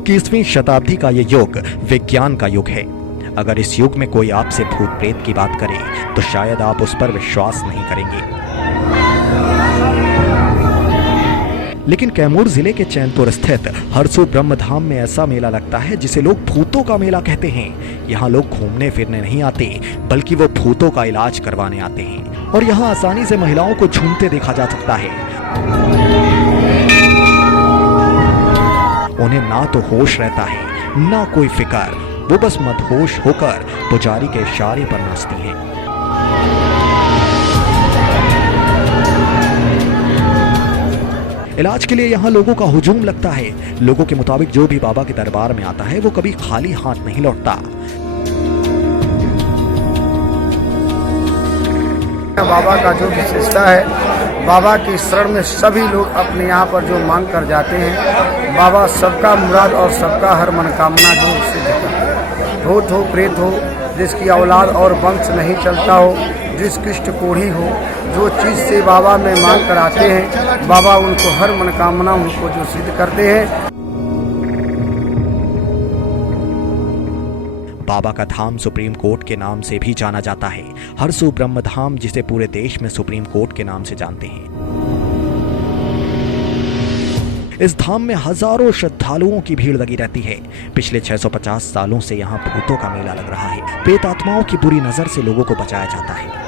21वीं शताब्दी का ये युग विज्ञान का युग है। अगर इस युग में कोई आपसे भूत प्रेत की बात करे तो शायद आप उस पर विश्वास नहीं करेंगे। लेकिन कैमूर जिले के चैनपुर स्थित हरसू ब्रह्मधाम में ऐसा मेला लगता है जिसे लोग भूतों का मेला कहते हैं। यहाँ लोग घूमने फिरने नहीं आते बल्कि वो भूतों का इलाज करवाने आते हैं और यहाँ आसानी से महिलाओं को झूमते देखा जा सकता है। उन्हें ना तो होश रहता है ना कोई फिकर, वो बस मदहोश होकर पुजारी के इशारे पर नाचती हैं। इलाज के लिए यहाँ लोगों का हुजूम लगता है। लोगों के मुताबिक जो भी बाबा के दरबार में आता है वो कभी खाली हाथ नहीं लौटता। बाबा का जो विशेषता है, बाबा की शरण में सभी लोग अपने यहाँ पर जो मांग कर जाते हैं, बाबा सबका मुराद और सबका हर मनोकामना जो सिद्ध करता है। भूत हो, प्रेत हो, जिसकी औलाद और वंश नहीं चलता हो, जिस किष्ट कोढ़ी हो, जो चीज़ से बाबा में मांग कर आते हैं, बाबा उनको हर मनोकामना उनको जो सिद्ध करते हैं। बाबा का धाम सुप्रीम कोर्ट के नाम से भी जाना जाता है। हरसू ब्रह्मधाम, जिसे पूरे देश में सुप्रीम कोर्ट के नाम से जानते हैं। इस धाम में हजारों श्रद्धालुओं की भीड़ लगी रहती है। पिछले 650 सालों से यहाँ भूतों का मेला लग रहा है। प्रेत आत्माओं की बुरी नजर से लोगों को बचाया जाता है।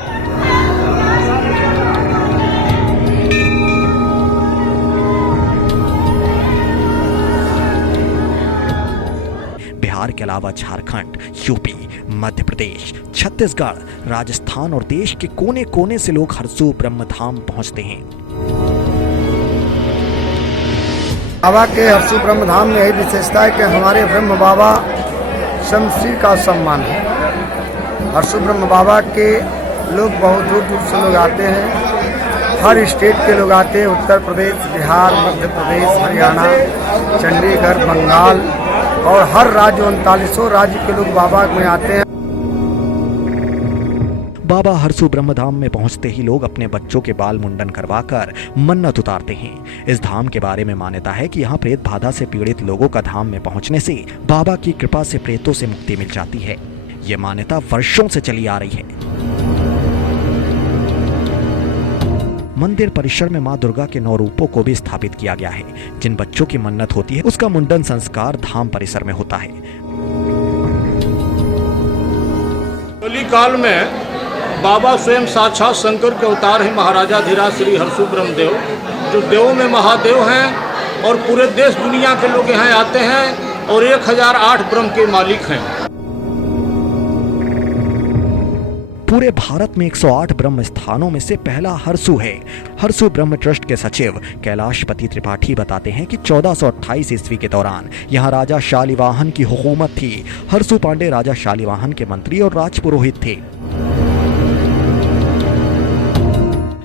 बिहार के अलावा झारखंड, यूपी, मध्य प्रदेश, छत्तीसगढ़, राजस्थान और देश के कोने कोने से लोग हरसू ब्रह्मधाम पहुंचते हैं। बाबा के हरसू ब्रह्मधाम में यही विशेषता है कि हमारे ब्रह्म बाबा शमशी का सम्मान है। हरसू ब्रह्म बाबा के लोग बहुत दूर दूर से लोग आते हैं। हर स्टेट के लोग आते हैं। उत्तर प्रदेश, बिहार, मध्य प्रदेश, हरियाणा, चंडीगढ़, बंगाल और हर राज्य 39 राज्य के लोग बाबा में आते हैं। बाबा हरसू ब्रह्मधाम में पहुंचते ही लोग अपने बच्चों के बाल मुंडन करवाकर मन्नत उतारते हैं। इस धाम के बारे में मान्यता है कि यहाँ प्रेत बाधा से पीड़ित लोगों का धाम में पहुंचने से बाबा की कृपा से प्रेतों से मुक्ति मिल जाती है। ये मान्यता वर्षों से चली आ रही है। मंदिर परिसर में मां दुर्गा के 9 रूपों को भी स्थापित किया गया है। जिन बच्चों की मन्नत होती है उसका मुंडन संस्कार धाम परिसर में होता है। कलिकाल में बाबा स्वयं साक्षात शंकर के अवतार हैं महाराजा धीराज श्री हरसू ब्रह्मदेव, जो देवों में महादेव हैं और पूरे देश दुनिया के लोग यहाँ आते हैं और 1008 ब्रह्म के मालिक हैं। पूरे भारत में 108 ब्रह्म स्थानों में से पहला हरसू है। हरसू ब्रह्म ट्रस्ट के सचिव कैलाशपति त्रिपाठी बताते हैं कि 1428 ईस्वी के दौरान यहाँ राजा शालिवाहन की हुकूमत थी। हरसू पांडे राजा शालिवाहन के मंत्री और राजपुरोहित थे।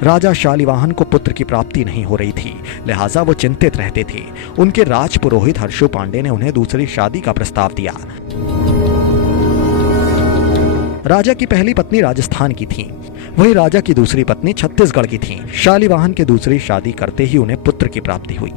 राजा शालिवाहन को पुत्र की प्राप्ति नहीं हो रही थी, लिहाजा वो चिंतित रहते थे। उनके राजपुरोहित हर्षु पांडे ने उन्हें दूसरी शादी का प्रस्ताव दिया। राजा की पहली पत्नी राजस्थान की थी, वही राजा की दूसरी पत्नी छत्तीसगढ़ की थी। शालिवाहन के दूसरी शादी करते ही उन्हें पुत्र की प्राप्ति हुई।